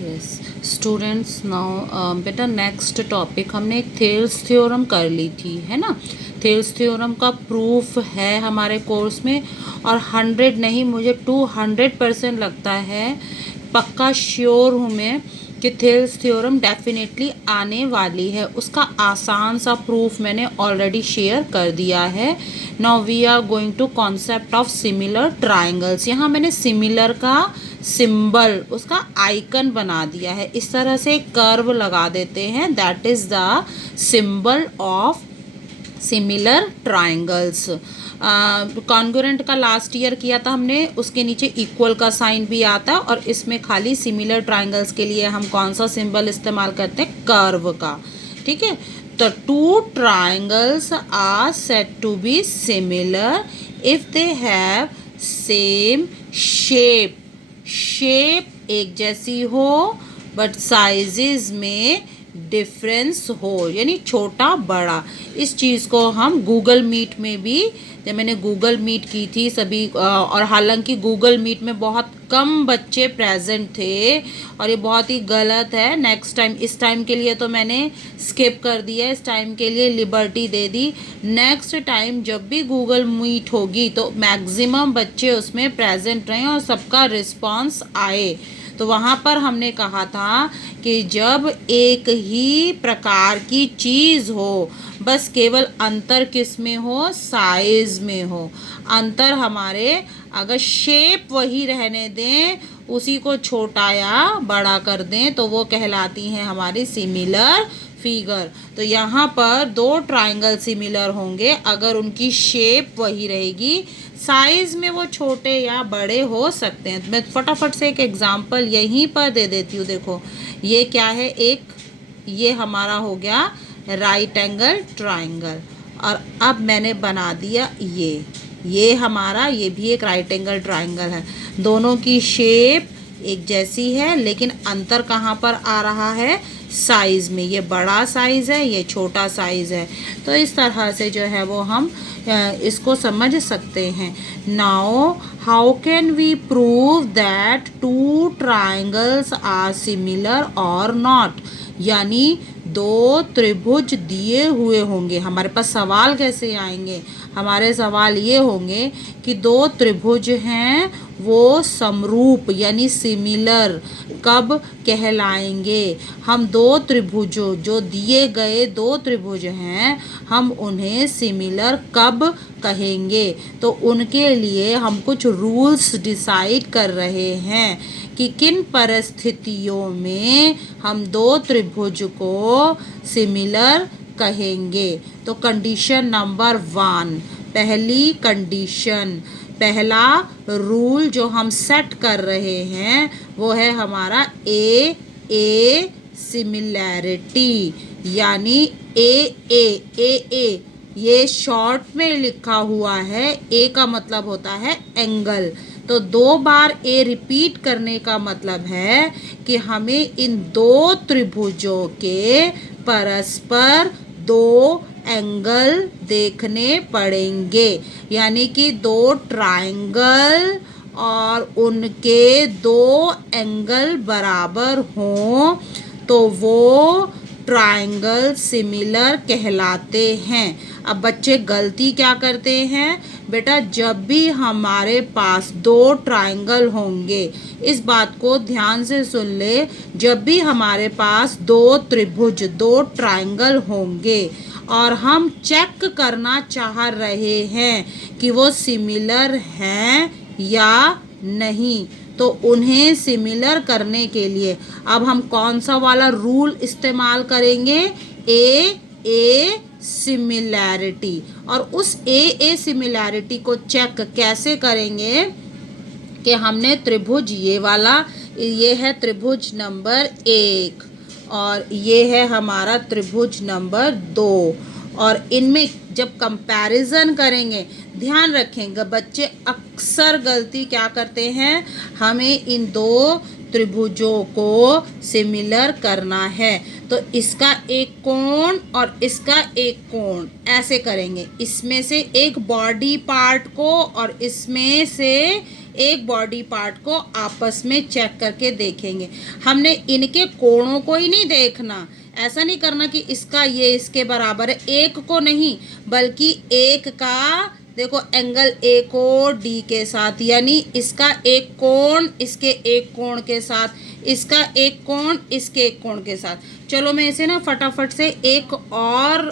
Yes students, now बेटा next topic हमने एक थेल्स थ्योरम कर ली थी, है ना। थेल्स थ्योरम का प्रूफ है हमारे कोर्स में, और 100 नहीं, मुझे 200% लगता है, पक्का श्योर हूँ मैं कि थेल्स थ्योरम डेफिनेटली आने वाली है। उसका आसान सा प्रूफ मैंने ऑलरेडी शेयर कर दिया है। Now we are going to concept of similar triangles. यहाँ मैंने सिमिलर का सिंबल, उसका आइकन बना दिया है। इस तरह से कर्व लगा देते हैं, that is the symbol of similar triangles. Congruent का लास्ट ईयर किया था हमने, उसके नीचे इक्वल का साइन भी आता है, और इसमें खाली सिमिलर ट्राइंगल्स के लिए हम कौन सा सिंबल इस्तेमाल करते हैं, कर्व का। ठीक है, तो two triangles are said to be similar if they have same shape. Shape एक जैसी हो बट साइजेस में डिफरेंस हो, यानी छोटा बड़ा। इस चीज़ को हम गूगल मीट में भी, जब मैंने गूगल मीट की थी सभी, और हालांकि गूगल मीट में बहुत कम बच्चे प्रेजेंट थे, और ये बहुत ही गलत है। नेक्स्ट टाइम, इस टाइम के लिए तो मैंने स्किप कर दिया, इस टाइम के लिए लिबर्टी दे दी। नेक्स्ट टाइम जब भी गूगल मीट होगी तो मैक्सिमम बच्चे उसमें प्रेजेंट रहें और सबका रिस्पॉन्स आए। तो वहाँ पर हमने कहा था कि जब एक ही प्रकार की चीज़ हो, बस केवल अंतर किस में हो, साइज में हो। अंतर हमारे, अगर शेप वही रहने दें, उसी को छोटा या बड़ा कर दें, तो वो कहलाती हैं हमारी सिमिलर फिगर। तो यहाँ पर दो ट्राइंगल सिमिलर होंगे अगर उनकी शेप वही रहेगी, साइज में वो छोटे या बड़े हो सकते हैं। मैं फटाफट से एक एग्जांपल यहीं पर दे देती हूँ। देखो ये क्या है, एक ये हमारा हो गया राइट एंगल ट्राइंगल, और अब मैंने बना दिया ये हमारा, ये भी एक राइट एंगल ट्राइंगल है। दोनों की शेप एक जैसी है, लेकिन अंतर कहाँ पर आ रहा है, साइज में। ये बड़ा साइज है, ये छोटा साइज है। तो इस तरह से जो है वो हम इसको समझ सकते हैं। Now how can we prove that two triangles are similar और नॉट, यानी दो त्रिभुज दिए हुए होंगे, हमारे पास सवाल कैसे आएंगे, हमारे सवाल ये होंगे कि दो त्रिभुज हैं वो समरूप यानी सिमिलर कब कहलाएंगे। हम दो त्रिभुजों, जो दिए गए दो त्रिभुज हैं, हम उन्हें सिमिलर कब कहेंगे। तो उनके लिए हम कुछ रूल्स डिसाइड कर रहे हैं कि किन परिस्थितियों में हम दो त्रिभुज को सिमिलर कहेंगे। तो कंडीशन नंबर 1, पहली कंडीशन, पहला रूल जो हम सेट कर रहे हैं वो है हमारा ए सिमिलैरिटी, यानी ए ये शॉर्ट में लिखा हुआ है। ए का मतलब होता है एंगल, तो 2 बार ए रिपीट करने का मतलब है कि हमें इन दो त्रिभुजों के परस्पर 2 एंगल देखने पड़ेंगे, यानी कि 2 ट्राइंगल और उनके 2 एंगल बराबर हों तो वो ट्राइंगल सिमिलर कहलाते हैं। अब बच्चे गलती क्या करते हैं बेटा, जब भी हमारे पास 2 ट्राइंगल होंगे, इस बात को ध्यान से सुन ले, जब भी हमारे पास 2 त्रिभुज, 2 ट्राइंगल होंगे और हम चेक करना चाह रहे हैं कि वो सिमिलर हैं या नहीं, तो उन्हें सिमिलर करने के लिए अब हम कौन सा वाला रूल इस्तेमाल करेंगे, ए सिमिलैरिटी। और उस ए सिमिलैरिटी को चेक कैसे करेंगे कि हमने त्रिभुज ये वाला, ये है त्रिभुज नंबर 1 और ये है हमारा त्रिभुज नंबर 2, और इनमें जब कंपैरिजन करेंगे, ध्यान रखेंगे बच्चे अक्सर गलती क्या करते हैं, हमें इन 2 त्रिभुजों को सिमिलर करना है, तो इसका एक कोण और इसका एक कोण ऐसे करेंगे, इसमें से एक बॉडी पार्ट को और इसमें से एक बॉडी पार्ट को आपस में चेक करके देखेंगे। हमने इनके कोणों को ही नहीं देखना, ऐसा नहीं करना कि इसका ये इसके बराबर है, एक को नहीं, बल्कि एक का देखो एंगल ए को डी के साथ, यानी इसका एक कोण इसके एक कोण के साथ, इसका एक कोण इसके एक कोण के साथ। चलो मैं इसे ना फटाफट से एक और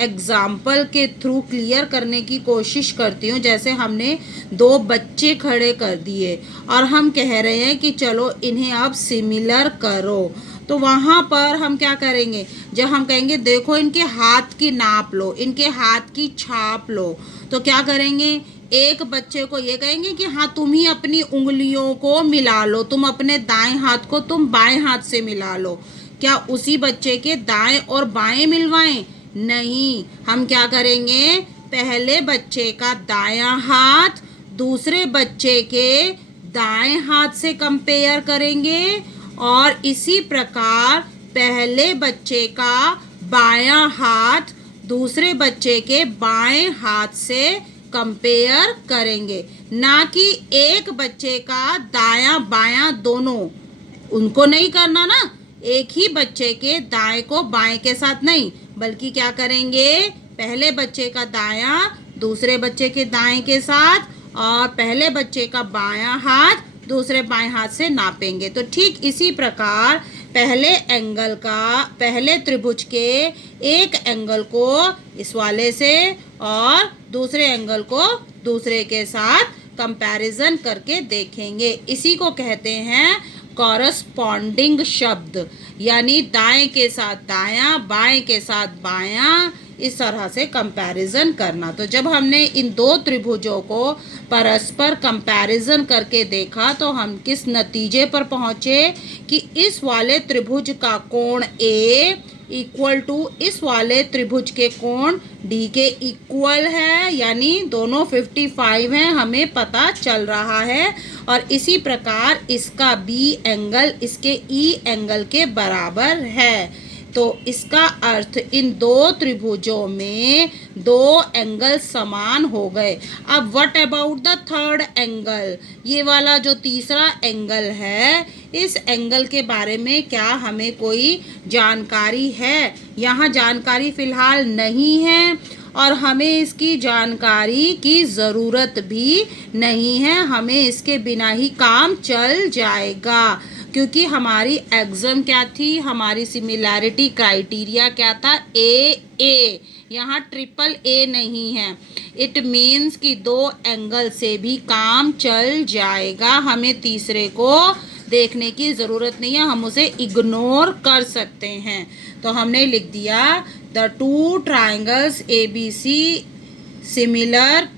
एग्जाम्पल के थ्रू क्लियर करने की कोशिश करती हूँ। जैसे हमने दो बच्चे खड़े कर दिए और हम कह रहे हैं कि चलो इन्हें आप सिमिलर करो, तो वहाँ पर हम क्या करेंगे, जब हम कहेंगे देखो इनके हाथ की नाप लो, इनके हाथ की छाप लो, तो क्या करेंगे, एक बच्चे को ये कहेंगे कि हाँ तुम ही अपनी उंगलियों को मिला लो, तुम अपने दाएं हाथ को तुम बाएं हाथ से मिला लो। क्या उसी बच्चे के दाएं और बाएं मिलवाएं? नहीं, हम क्या करेंगे, पहले बच्चे का दायां हाथ दूसरे बच्चे के दाएं हाथ से कंपेयर करेंगे और इसी प्रकार पहले बच्चे का बायां हाथ दूसरे बच्चे के बाएं हाथ से कंपेयर करेंगे, ना कि एक बच्चे का दायां बायां दोनों, उनको नहीं करना ना, एक ही बच्चे के दाएं को बाएं के साथ नहीं, बल्कि क्या करेंगे, पहले बच्चे का दायां दूसरे बच्चे के दाएं के साथ और पहले बच्चे का बायां हाथ दूसरे बाएं हाथ से नापेंगे। तो ठीक इसी प्रकार पहले त्रिभुज के एक एंगल को इस वाले से और दूसरे एंगल को दूसरे के साथ कंपैरिजन करके देखेंगे। इसी को कहते हैं कॉरस्पॉन्डिंग शब्द, यानी दाएं के साथ दायां, बाएं के साथ बायां, इस तरह से कंपैरिजन करना। तो जब हमने इन दो त्रिभुजों को परस्पर कंपैरिजन करके देखा तो हम किस नतीजे पर पहुंचे कि इस वाले त्रिभुज का कोण A इक्वल टू इस वाले त्रिभुज के कोण D के इक्वल है, यानी दोनों 55 हैं, हमें पता चल रहा है। और इसी प्रकार इसका B एंगल इसके E एंगल के बराबर है। तो इसका अर्थ इन दो त्रिभुजों में दो एंगल समान हो गए। अब what about the third angle, ये वाला जो तीसरा एंगल है, इस एंगल के बारे में क्या हमें कोई जानकारी है? यहाँ जानकारी फिलहाल नहीं है और हमें इसकी जानकारी की ज़रूरत भी नहीं है, हमें इसके बिना ही काम चल जाएगा, क्योंकि हमारी एग्जाम क्या थी, हमारी सिमिलैरिटी क्राइटेरिया क्या था, ए। यहाँ ट्रिपल ए नहीं है। इट मीन्स कि दो एंगल से भी काम चल जाएगा, हमें तीसरे को देखने की ज़रूरत नहीं है, हम उसे इग्नोर कर सकते हैं। तो हमने लिख दिया the two triangles ABC similar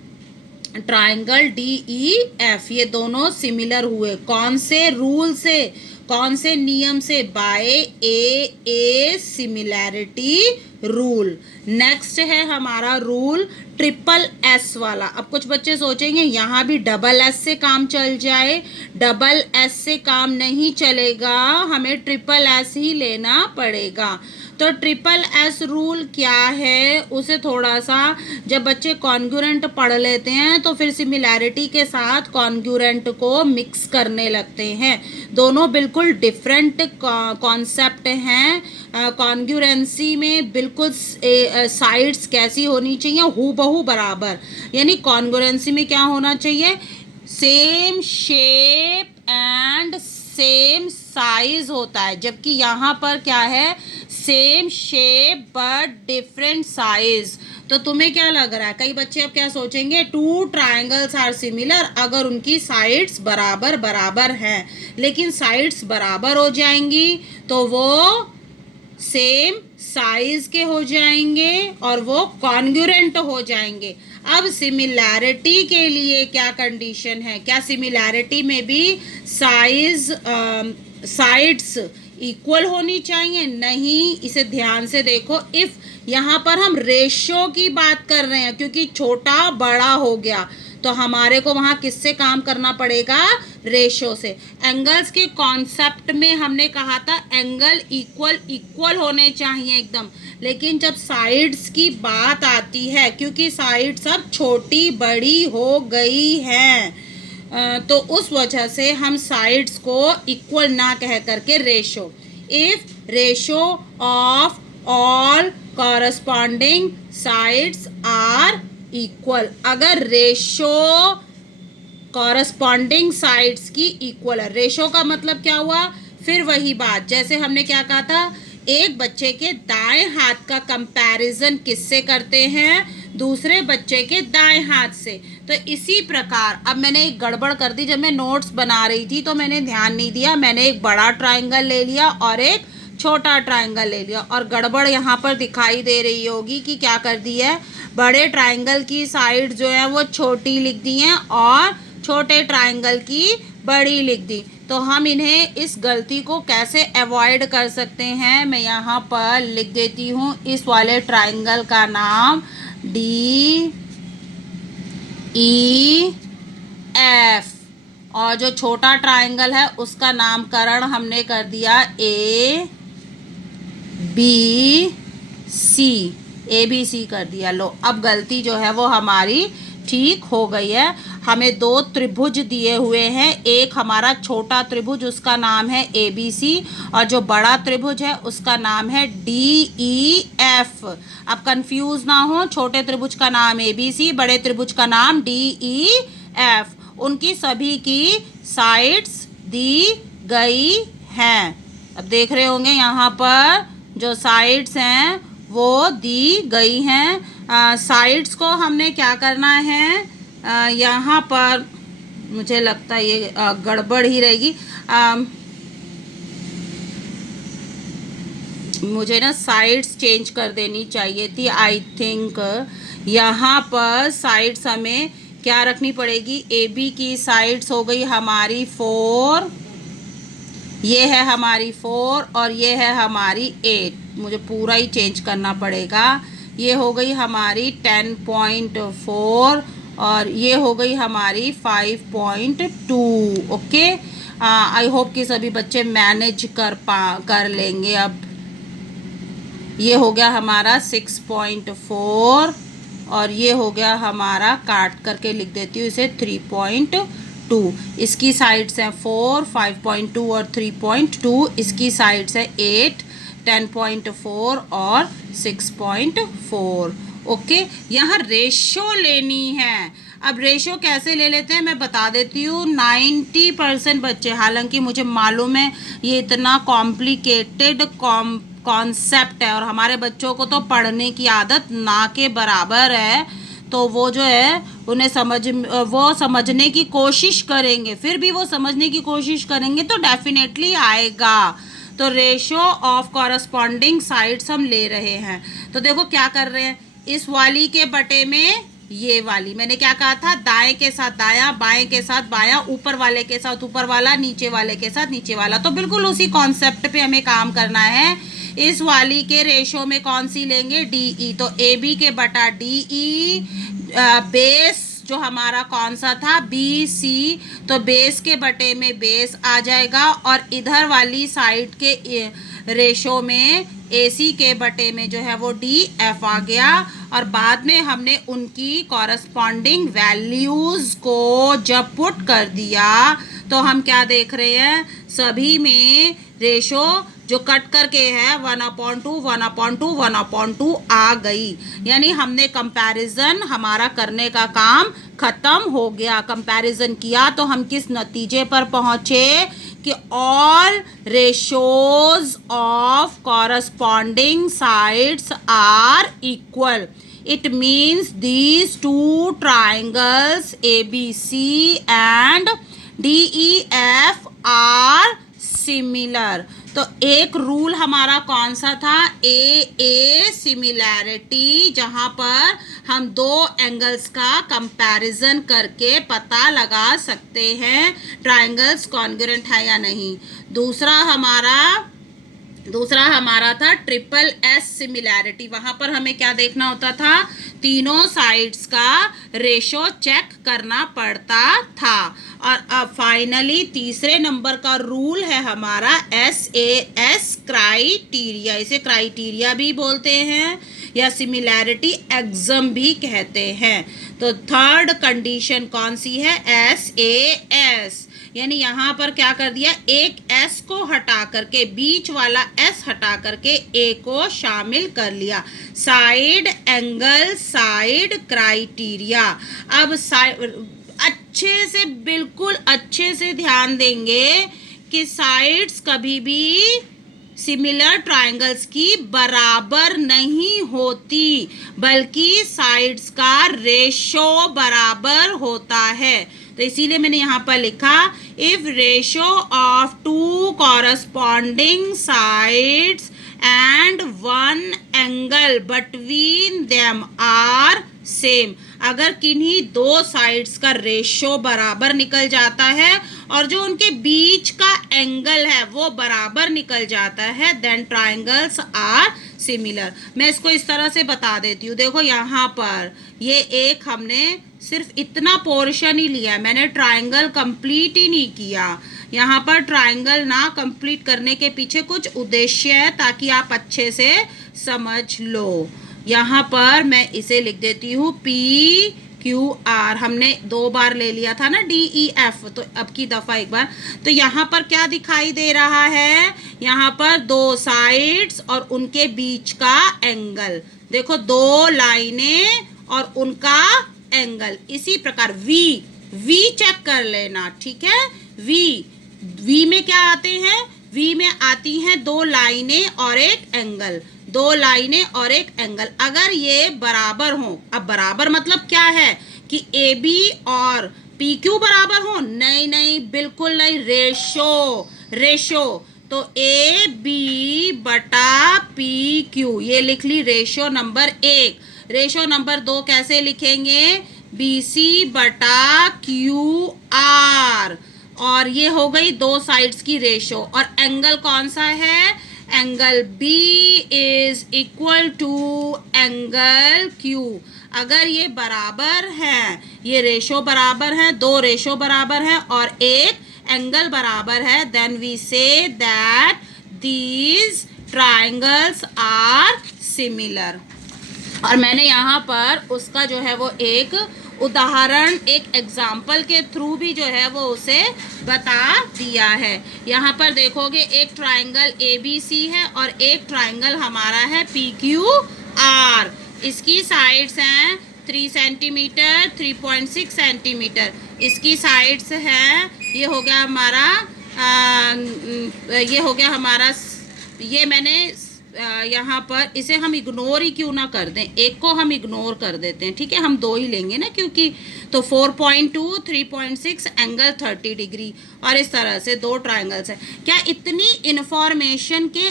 triangle DEF, ये दोनों सिमिलर हुए। कौन से रूल से, कौन से नियम से? By AA similarity rule. Next है हमारा रूल ट्रिपल S वाला। अब कुछ बच्चे सोचेंगे यहाँ भी डबल S से काम चल जाए, डबल S से काम नहीं चलेगा, हमें ट्रिपल S ही लेना पड़ेगा। तो ट्रिपल S रूल क्या है, उसे थोड़ा सा जब बच्चे कॉन्ग्रुएंट पढ़ लेते हैं तो फिर सिमिलैरिटी के साथ कॉन्ग्रुएंट को मिक्स करने लगते हैं। दोनों बिल्कुल डिफरेंट कॉन्सेप्ट हैं। कॉन्ग्रुएंसी में बिल्कुल साइड्स कैसी होनी चाहिए, हूबहू बराबर, यानी कॉन्ग्रुएंसी में क्या होना चाहिए, same shape and same size होता है, जबकि यहाँ पर क्या है, same shape but different size. तो तुम्हें क्या लग रहा है, कई बच्चे अब क्या सोचेंगे, टू ट्राइंगल्स आर सिमिलर अगर उनकी साइड्स बराबर बराबर हैं, लेकिन साइड्स बराबर हो जाएंगी तो वो सेम साइज के हो जाएंगे और वो कॉन्ग्रुएंट हो जाएंगे। अब सिमिलैरिटी के लिए क्या कंडीशन है, क्या सिमिलैरिटी में भी साइड्स इक्वल होनी चाहिए? नहीं, इसे ध्यान से देखो। इफ यहाँ पर हम रेशो की बात कर रहे हैं, क्योंकि छोटा बड़ा हो गया तो हमारे को वहाँ किससे काम करना पड़ेगा, रेशो से। एंगल्स के कॉन्सेप्ट में हमने कहा था एंगल इक्वल होने चाहिए एकदम, लेकिन जब साइड्स की बात आती है, क्योंकि साइड्स अब छोटी बड़ी हो गई हैं, तो उस वजह से हम साइड्स को इक्वल ना कह करके ratio, if ratio of all corresponding sides are equal, अगर रेशो कॉरस्पॉन्डिंग साइड्स की इक्वल है। रेशो का मतलब क्या हुआ, फिर वही बात जैसे हमने क्या कहा था, एक बच्चे के दाएं हाथ का कंपैरिजन किससे करते हैं, दूसरे बच्चे के दाएं हाथ से। तो इसी प्रकार अब मैंने एक गड़बड़ कर दी, जब मैं नोट्स बना रही थी तो मैंने ध्यान नहीं दिया, मैंने एक बड़ा ट्रायंगल ले लिया और एक छोटा ट्रायंगल ले लिया, और गड़बड़ यहाँ पर दिखाई दे रही होगी कि क्या कर दी है, बड़े ट्रायंगल की साइड जो है वो छोटी लिख दी हैं और छोटे ट्रायंगल की बड़ी लिख दी। तो हम इन्हें, इस गलती को कैसे अवॉइड कर सकते हैं, मैं यहाँ पर लिख देती हूँ, इस वाले ट्रायंगल का नाम DEF और जो छोटा ट्रायंगल है उसका नामकरण हमने कर दिया ABC कर दिया। लो अब गलती जो है वो हमारी ठीक हो गई है। हमें दो त्रिभुज दिए हुए हैं, एक हमारा छोटा त्रिभुज उसका नाम है ABC और जो बड़ा त्रिभुज है उसका नाम है DEF। अब कंफ्यूज ना हो, छोटे त्रिभुज का नाम ABC, बड़े त्रिभुज का नाम DEF। उनकी सभी की साइड्स दी गई हैं। अब देख रहे होंगे यहाँ पर जो साइड्स हैं वो दी गई हैं। साइड्स को हमने क्या करना है, यहाँ पर मुझे लगता है ये गड़बड़ ही रहेगी, मुझे ना साइड्स चेंज कर देनी चाहिए थी। आई थिंक यहाँ पर साइड्स हमें क्या रखनी पड़ेगी, AB की साइड्स हो गई हमारी 4, ये है हमारी 4 और ये है हमारी 8, मुझे पूरा ही चेंज करना पड़ेगा। ये हो गई हमारी 10.4 और ये हो गई हमारी 5.2। ओके, आई होप कि सभी बच्चे मैनेज कर लेंगे। अब ये हो गया हमारा 6.4 और ये हो गया हमारा, काट करके लिख देती हूँ इसे, 3.2। इसकी साइड्स हैं 4, 5.2 और 3.2, इसकी साइड्स है 8, 10.4 और 6.4। ओके, यहाँ रेशो लेनी है। अब रेशो कैसे ले लेते हैं मैं बता देती हूँ। 90% बच्चे, हालांकि मुझे मालूम है ये इतना कॉम्प्लिकेटेड कॉन्सेप्ट है और हमारे बच्चों को तो पढ़ने की आदत ना के बराबर है, तो वो जो है उन्हें वो समझने की कोशिश करेंगे, फिर भी वो समझने की कोशिश करेंगे तो डेफिनेटली आएगा। तो रेशो ऑफ कॉरस्पॉन्डिंग साइड्स हम ले रहे हैं। तो देखो क्या कर रहे हैं, इस वाली के बटे में ये वाली, मैंने क्या कहा था, दाएं के साथ दायां, बाएं के साथ बायां, ऊपर वाले के साथ ऊपर वाला, नीचे वाले के साथ नीचे वाला। तो बिल्कुल उसी कॉन्सेप्ट पे हमें काम करना है। इस वाली के रेशो में कौन सी लेंगे, DE, तो AB के बटा DE, बेस जो हमारा कौन सा था, BC, तो बेस के बटे में बेस आ जाएगा और इधर वाली साइड के रेशो में AC के बटे में जो है वो DF आ गया। और बाद में हमने उनकी कॉरस्पॉन्डिंग वैल्यूज को जब पुट कर दिया तो हम क्या देख रहे हैं, सभी में रेशो जो कट करके है 1/2 1/2 1/2 आ गई। यानी हमने कंपैरिजन हमारा करने का काम खत्म हो गया। कंपैरिजन किया तो हम किस नतीजे पर पहुंचे कि all ratios of corresponding sides are equal. It means these two triangles ABC and DEF are similar। तो एक रूल हमारा कौन सा था, AA सिमिलैरिटी, जहाँ पर हम दो एंगल्स का कंपैरिजन करके पता लगा सकते हैं ट्राइंगल्स कॉन्ग्रुएंट है या नहीं। दूसरा हमारा था SSS सिमिलैरिटी। वहाँ पर हमें क्या देखना होता था, तीनों साइड्स का रेशो चेक करना पड़ता था। और अब फाइनली तीसरे नंबर का रूल है हमारा SAS क्राइटेरिया। इसे क्राइटेरिया भी बोलते हैं या सिमिलैरिटी एक्सम भी कहते हैं। तो थर्ड कंडीशन कौन सी है? SAS, यानी यहाँ पर क्या कर दिया, एक S को हटा करके, बीच वाला S हटा करके A को शामिल कर लिया। Side angle, side criteria. अब अच्छे से, बिल्कुल अच्छे से ध्यान देंगे कि साइड्स कभी भी सिमिलर ट्रायंगल्स की बराबर नहीं होती, बल्कि साइड्स का रेशो बराबर होता है। तो इसीलिए मैंने यहाँ पर लिखा, if ratio of two corresponding sides and one angle between them are same, अगर किन्हीं दो साइड्स का रेशो बराबर निकल जाता है और जो उनके बीच का एंगल है वो बराबर निकल जाता है, देन ट्रायंगल्स आर सिमिलर। मैं इसको इस तरह से बता देती हूँ। देखो यहाँ पर ये एक हमने सिर्फ इतना पोर्शन ही लिया है, मैंने ट्रायंगल कंप्लीट ही नहीं किया। यहाँ पर ट्रायंगल ना कंप्लीट करने के पीछे कुछ उद्देश्य है ताकि आप अच्छे से समझ लो। यहाँ पर मैं इसे लिख देती हूँ PQR, हमने 2 बार ले लिया था ना DEF, तो अब की दफ़ा एक बार। तो यहाँ पर क्या दिखाई दे रहा है, यहाँ पर 2 साइड्स और उनके बीच का एंगल, देखो 2 लाइनें और उनका एंगल। इसी प्रकार V चेक कर लेना, ठीक है। V में क्या आते हैं, V में आती हैं 2 लाइनें और एक एंगल, 2 लाइनें और एक एंगल। अगर ये बराबर हो, अब बराबर मतलब क्या है कि AB और PQ बराबर हो? नहीं, बिल्कुल नहीं, रेशो। तो AB बटा PQ ये लिख ली रेशो नंबर 1। रेशो नंबर 2 कैसे लिखेंगे? BC बटा QR, और ये हो गई 2 साइड्स की रेशो। और एंगल कौन सा है? Angle B is equal to angle Q। अगर ये बराबर है, ये रेशो बराबर है, 2 रेशो बराबर है और एक एंगल बराबर है, then we say that these triangles are similar. और मैंने यहाँ पर उसका जो है वो एक उदाहरण, एक एग्जाम्पल के थ्रू भी जो है वो उसे बता दिया है। यहाँ पर देखोगे एक ट्रायंगल ABC है और एक ट्रायंगल हमारा है PQR। इसकी साइड्स हैं 3 सेंटीमीटर, 3.6 सेंटीमीटर इसकी साइड्स हैं। ये हो गया हमारा ये मैंने यहाँ पर इसे हम इग्नोर ही क्यों ना कर दें, एक को हम इग्नोर कर देते हैं, ठीक है। हम 2 ही लेंगे ना, क्योंकि तो 4.2, 3.6 एंगल 30 डिग्री और इस तरह से 2 ट्रायंगल्स हैं। क्या इतनी इन्फॉर्मेशन के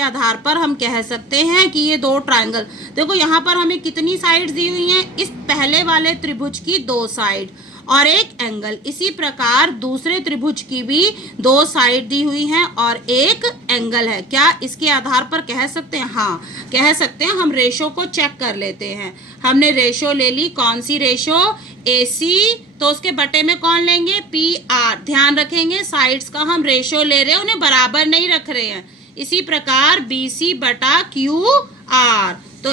आधार पर हम कह सकते हैं कि ये 2 ट्रायंगल, देखो यहाँ पर हमें कितनी साइड्स दी हुई हैं, इस पहले वाले त्रिभुज की 2 साइड और एक एंगल। इसी प्रकार दूसरे त्रिभुज की भी 2 साइड दी हुई हैं और एक एंगल है। क्या इसके आधार पर कह सकते हैं? हाँ, कह सकते हैं। हम रेशो को चेक कर लेते हैं। हमने रेशो ले ली, कौन सी रेशो? AC, तो उसके बटे में कौन लेंगे? PR। ध्यान रखेंगे साइड्स का हम रेशो ले रहे हैं, उन्हें बराबर नहीं रख रहे हैं। इसी प्रकार BC बटा QR, तो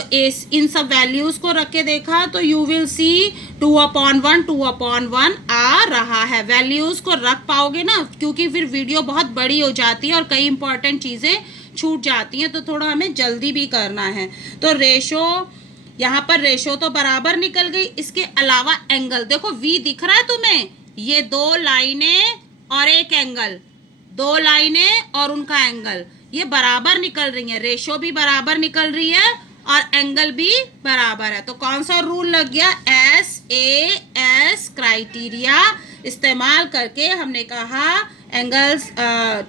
इन सब वैल्यूज को रख के देखा तो यू विल सी 2/1 आ रहा है। वैल्यूज को रख पाओगे ना, क्योंकि फिर वीडियो बहुत बड़ी हो जाती है और कई इंपॉर्टेंट चीज़ें छूट जाती हैं, तो थोड़ा हमें जल्दी भी करना है। तो रेशो, यहाँ पर रेशो तो बराबर निकल गई। इसके अलावा एंगल देखो, V दिख रहा है तुम्हें, ये 2 लाइनें और एक एंगल, 2 लाइनें और उनका एंगल, ये बराबर निकल रही है। रेशो भी बराबर निकल रही है और एंगल भी बराबर है। तो कौन सा रूल लग गया? SAS क्राइटेरिया इस्तेमाल करके हमने कहा एंगल्स,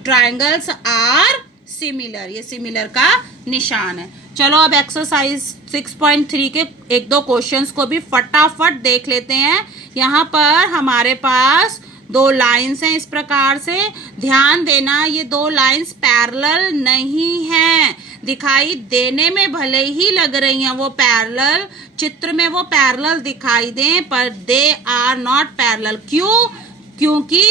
ट्रायंगल्स आर सिमिलर। ये सिमिलर का निशान है। चलो अब एक्सरसाइज 6.3 के 1-2 क्वेश्चंस को भी फटाफट देख लेते हैं। यहाँ पर हमारे पास 2 लाइंस हैं इस प्रकार से। ध्यान देना, ये 2 लाइंस पैरेलल नहीं हैं। दिखाई देने में भले ही लग रही हैं वो पैरेलल, चित्र में वो पैरेलल दिखाई दें, पर दे आर नॉट पैरेलल। क्यों? क्योंकि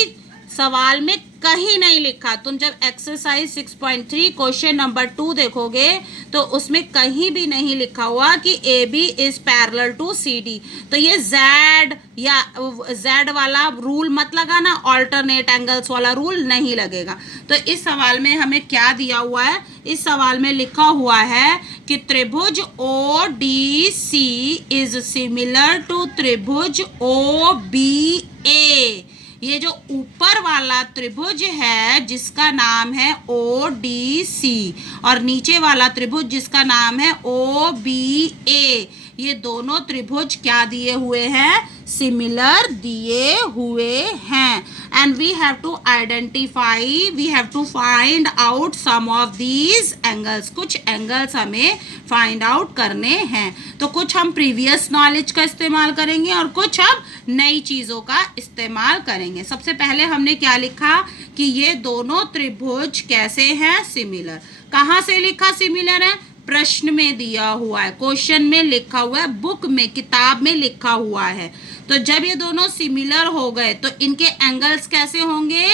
सवाल में कहीं नहीं लिखा। तुम जब एक्सरसाइज 6.3 क्वेश्चन नंबर 2 देखोगे तो उसमें कहीं भी नहीं लिखा हुआ कि A B is parallel to C D. तो ये जेड या जेड वाला रूल मत लगाना, ऑल्टरनेट एंगल्स वाला रूल नहीं लगेगा। तो इस सवाल में हमें क्या दिया हुआ है, इस सवाल में लिखा हुआ है कि त्रिभुज O D C is similar to त्रिभुज ओ बी ए। ये जो ऊपर वाला त्रिभुज है जिसका नाम है ओ डी सी और नीचे वाला त्रिभुज जिसका नाम है ओ बी ए, ये दोनों त्रिभुज क्या दिए हुए हैं, सिमिलर दिए हुए हैं। And we have to identify, we have to find out some of these angles. कुछ एंगल्स हमें फाइंड आउट करने हैं। तो कुछ हम प्रीवियस नॉलेज का इस्तेमाल करेंगे और कुछ हम नई चीज़ों का इस्तेमाल करेंगे। सबसे पहले हमने क्या लिखा कि ये दोनों त्रिभुज कैसे हैं, सिमिलर। कहाँ से लिखा सिमिलर है, प्रश्न में दिया हुआ है, क्वेश्चन में लिखा हुआ है, बुक में किताब में लिखा हुआ है। तो जब ये दोनों सिमिलर हो गए तो इनके एंगल्स कैसे होंगे,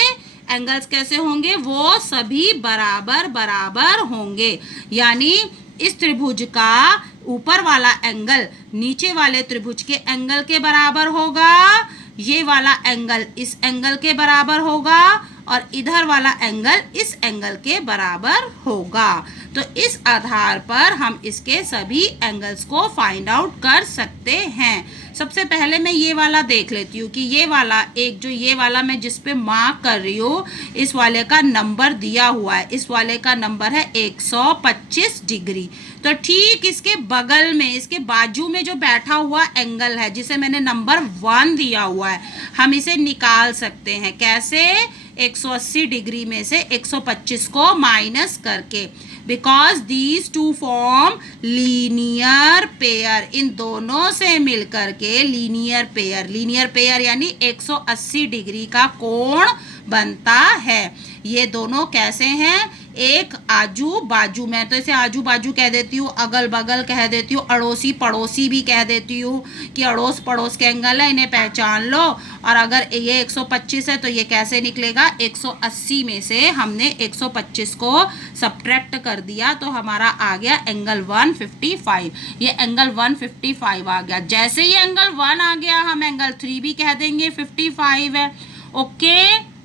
एंगल्स कैसे होंगे, वो सभी बराबर बराबर होंगे। यानी इस त्रिभुज का ऊपर वाला एंगल नीचे वाले त्रिभुज के एंगल के बराबर होगा, ये वाला एंगल इस एंगल के बराबर होगा और इधर वाला एंगल इस एंगल के बराबर होगा। तो इस आधार पर हम इसके सभी एंगल्स को फाइंड आउट कर सकते हैं। सबसे पहले मैं ये वाला देख लेती हूँ कि ये वाला एक जो ये वाला मैं जिस पे मार्क कर रही हूँ, इस वाले का नंबर दिया हुआ है, इस वाले का नंबर है 125 डिग्री। तो ठीक इसके बगल में, इसके बाजू में जो बैठा हुआ एंगल है जिसे मैंने नंबर 1 दिया हुआ है, हम इसे निकाल सकते हैं। कैसे, 180 डिग्री में से 125 को माइनस करके। Because these two form linear pair, इन दोनों से मिलकर के लीनियर पेयर, लीनियर पेयर यानी 180 डिग्री का कोण बनता है। ये दोनों कैसे हैं, एक आजू बाजू, मैं तो इसे आजू बाजू कह देती हूँ, अगल बगल कह देती हूँ, अड़ोसी पड़ोसी भी कह देती हूँ कि अड़ोस पड़ोस के एंगल है, इन्हें पहचान लो। और अगर ये 125 है तो ये कैसे निकलेगा, 180 में से हमने 125 को सब्ट्रैक्ट कर दिया तो हमारा आ गया एंगल 155। ये एंगल 155 आ गया। जैसे ही एंगल 1 आ गया हम एंगल 3 भी कह देंगे 55 है। ओके,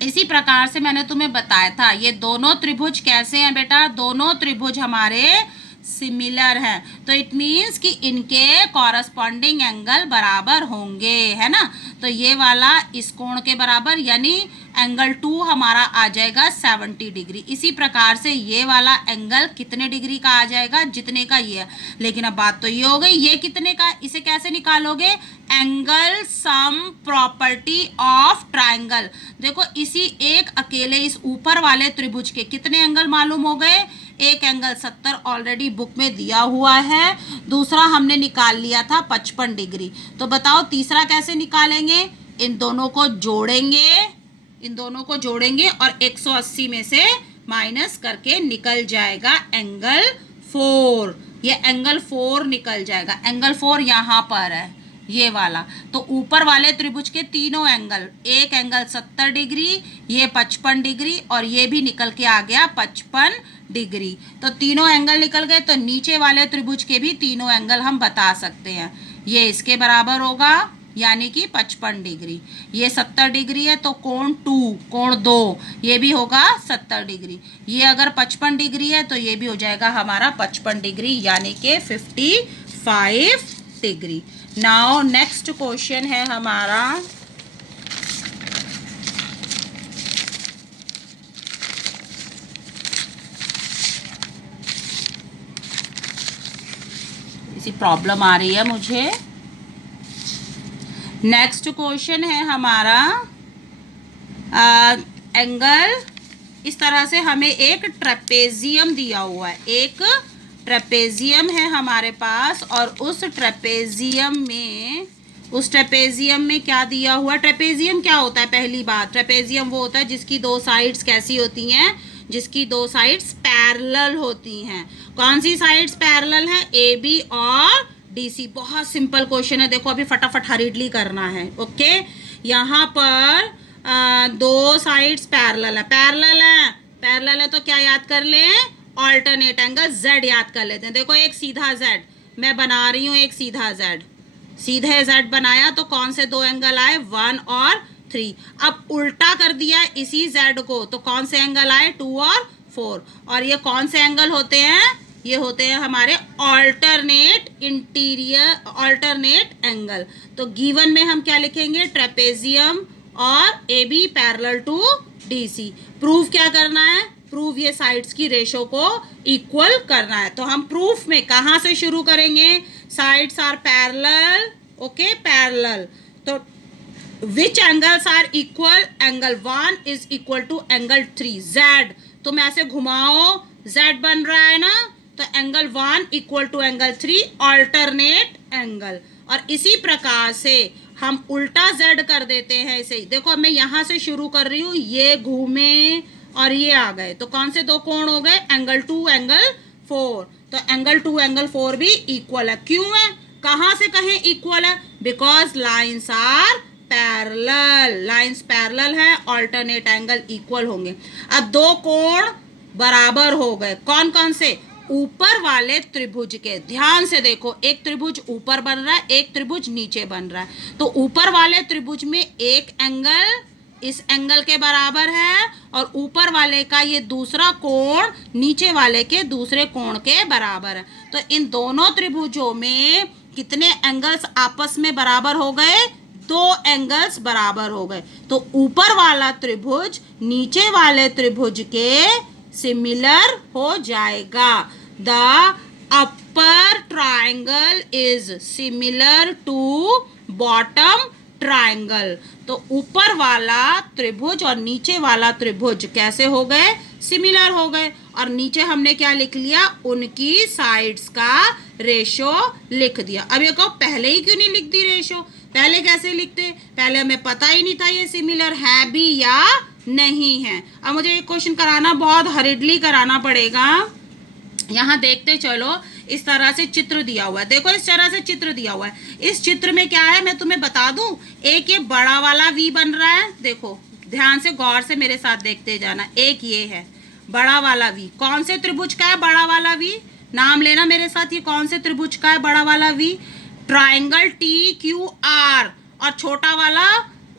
इसी प्रकार से मैंने तुम्हें बताया था ये दोनों त्रिभुज कैसे हैं बेटा, दोनों त्रिभुज हमारे सिमिलर हैं। तो इट मीन्स कि इनके कॉरस्पॉन्डिंग एंगल बराबर होंगे, है ना। तो ये वाला इस कोण के बराबर यानी एंगल 2 हमारा आ जाएगा 70 डिग्री। इसी प्रकार से ये वाला एंगल कितने डिग्री का आ जाएगा, जितने का ये है। लेकिन अब बात तो ये हो गई ये कितने का, इसे कैसे निकालोगे, angle sum property of triangle. देखो इसी एक अकेले इस ऊपर वाले त्रिभुज के कितने एंगल मालूम हो गए, एक एंगल 70 ऑलरेडी बुक में दिया हुआ है, दूसरा हमने निकाल लिया था 55 डिग्री। तो बताओ तीसरा कैसे निकालेंगे, इन दोनों को जोड़ेंगे, इन दोनों को जोड़ेंगे और 180 में से माइनस करके निकल जाएगा एंगल 4। ये एंगल 4 निकल जाएगा। एंगल 4 यहाँ पर है, ये वाला। तो ऊपर वाले त्रिभुज के तीनों एंगल, एक एंगल 70 डिग्री, ये 55 डिग्री और ये भी निकल के आ गया 55 डिग्री। तो तीनों एंगल निकल गए। तो नीचे वाले त्रिभुज के भी तीनों एंगल हम बता सकते हैं। ये इसके बराबर होगा यानी कि 55 डिग्री। ये 70 डिग्री है तो कोण 2, कोण 2 ये भी होगा 70 डिग्री। ये अगर 55 डिग्री है तो ये भी हो जाएगा हमारा 55 डिग्री यानी कि 55 डिग्री। नाउ नेक्स्ट क्वेश्चन है हमारा इसी प्रॉब्लम आ रही है मुझे। नेक्स्ट क्वेश्चन है हमारा एंगल, इस तरह से हमें एक ट्रेपेजियम दिया हुआ है, एक ट्रेपेजियम है हमारे पास और उस ट्रेपेजियम में क्या दिया हुआ, ट्रेपेजियम क्या होता है, पहली बात ट्रेपेजियम वो होता है जिसकी दो साइड्स कैसी होती हैं, जिसकी दो साइड्स पैरेलल होती हैं। कौन सी साइड्स पैरेलल हैं, ए बी और डी सी। बहुत सिंपल क्वेश्चन है, देखो अभी फटाफट हरीडली करना है। ओके, यहाँ पर दो साइड्स पैरेलल है तो क्या याद कर ले, ऑल्टरनेट एंगल z याद कर लेते हैं। देखो एक सीधा z मैं बना रही हूँ, एक सीधा z, सीधे z बनाया तो कौन से दो एंगल आए, 1 और 3। अब उल्टा कर दिया इसी z को तो कौन से एंगल आए, 2 और 4। और ये कौन से एंगल होते हैं, ये होते हैं हमारे ऑल्टरनेट एंगल। तो गिवन में हम क्या लिखेंगे, ट्रेपेजियम और AB parallel to DC। Proof क्या करना है, प्रूफ ये साइड्स की रेशो को इक्वल करना है। तो हम प्रूफ में कहाँ से शुरू करेंगे, sides are parallel, okay parallel, तो which angles are equal, angle 1 is equal to angle 3 Z। तो मैं ऐसे घुमाओ Z बन रहा है ना, तो angle 1 equal to angle 3 alternate angle. और इसी प्रकार से हम उल्टा Z कर देते हैं इसे। देखो अब मैं यहाँ से शुरू कर रही हूँ, ये घूमे और ये आ गए तो कौन से दो कोण हो गए, एंगल 2 एंगल 4। तो एंगल 2 एंगल 4 भी इक्वल है। क्यों है, कहाँ से कहें इक्वल है, because lines are parallel, lines parallel है, ऑल्टरनेट एंगल इक्वल होंगे। अब दो कोण बराबर हो गए, कौन कौन से, ऊपर वाले त्रिभुज के। ध्यान से देखो, एक त्रिभुज ऊपर बन रहा है, एक त्रिभुज नीचे बन रहा है। तो ऊपर वाले त्रिभुज में एक एंगल इस एंगल के बराबर है और ऊपर वाले का ये दूसरा कोण नीचे वाले के दूसरे कोण के बराबर है। तो इन दोनों त्रिभुजों में कितने एंगल्स आपस में बराबर हो गए, 2 एंगल्स बराबर हो गए। तो ऊपर वाला त्रिभुज नीचे वाले त्रिभुज के सिमिलर हो जाएगा। The upper triangle is similar to bottom triangle. तो ऊपर वाला त्रिभुज और नीचे वाला त्रिभुज कैसे हो गए, सिमिलर हो गए। और नीचे हमने क्या लिख लिया, उनकी साइड्स का रेशो लिख दिया। अब ये कहो पहले ही क्यों नहीं लिख दी रेशो, पहले कैसे लिखते, पहले हमें पता ही नहीं था ये सिमिलर है भी या नहीं है। अब मुझे एक क्वेश्चन कराना बहुत हरिडली कराना पड़ेगा। यहाँ देखते चलो, इस तरह से चित्र दिया हुआ है, देखो इस तरह से चित्र दिया हुआ है। इस चित्र में क्या है मैं तुम्हें बता दूं, एक ये बड़ा वाला V बन रहा है, देखो ध्यान से गौर से मेरे साथ देखते जाना। एक ये है बड़ा वाला V, कौन से त्रिभुज का है बड़ा वाला V, नाम लेना मेरे साथ, ये कौन से त्रिभुज का है बड़ा वाला V, ट्राइंगल TQR। और छोटा वाला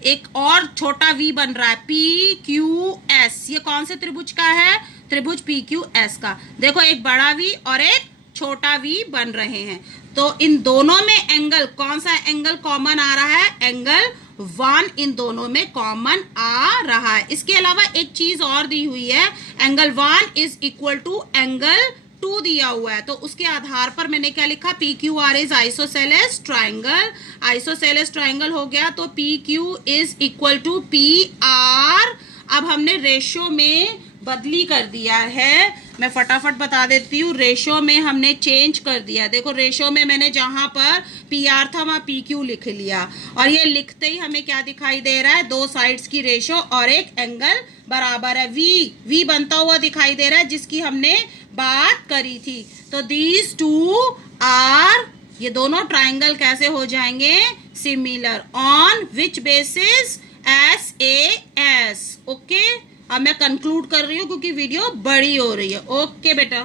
एक और छोटा V बन रहा है PQS, ये कौन से त्रिभुज का है, त्रिभुज PQS का। देखो एक बड़ा V और एक छोटा V बन रहे हैं। तो इन दोनों में एंगल, कौन सा एंगल कॉमन आ रहा है, एंगल 1 इन दोनों में कॉमन आ रहा है। इसके अलावा एक चीज और दी हुई है, angle 1 is equal to angle 2 दिया हुआ है। तो उसके आधार पर मैंने क्या लिखा, PQR is isosceles triangle. Isosceles triangle हो गया तो PQ is equal to PR। अब हमने रेशो में बदली कर दिया है, मैं फटाफट बता देती हूँ। रेशो में हमने चेंज कर दिया, देखो रेशो में मैंने जहाँ पर PR था वहाँ PQ लिख लिया। और ये लिखते ही हमें क्या दिखाई दे रहा है, दो साइड्स की रेशो और एक एंगल बराबर है, V बनता हुआ दिखाई दे रहा है जिसकी हमने बात करी थी। तो दीज टू आर, ये दोनों ट्राइंगल कैसे हो जाएंगे, similar, on which basis, SAS। Okay, अब मैं कंक्लूड कर रही हूँ क्योंकि वीडियो बड़ी हो रही है। ओके बेटा।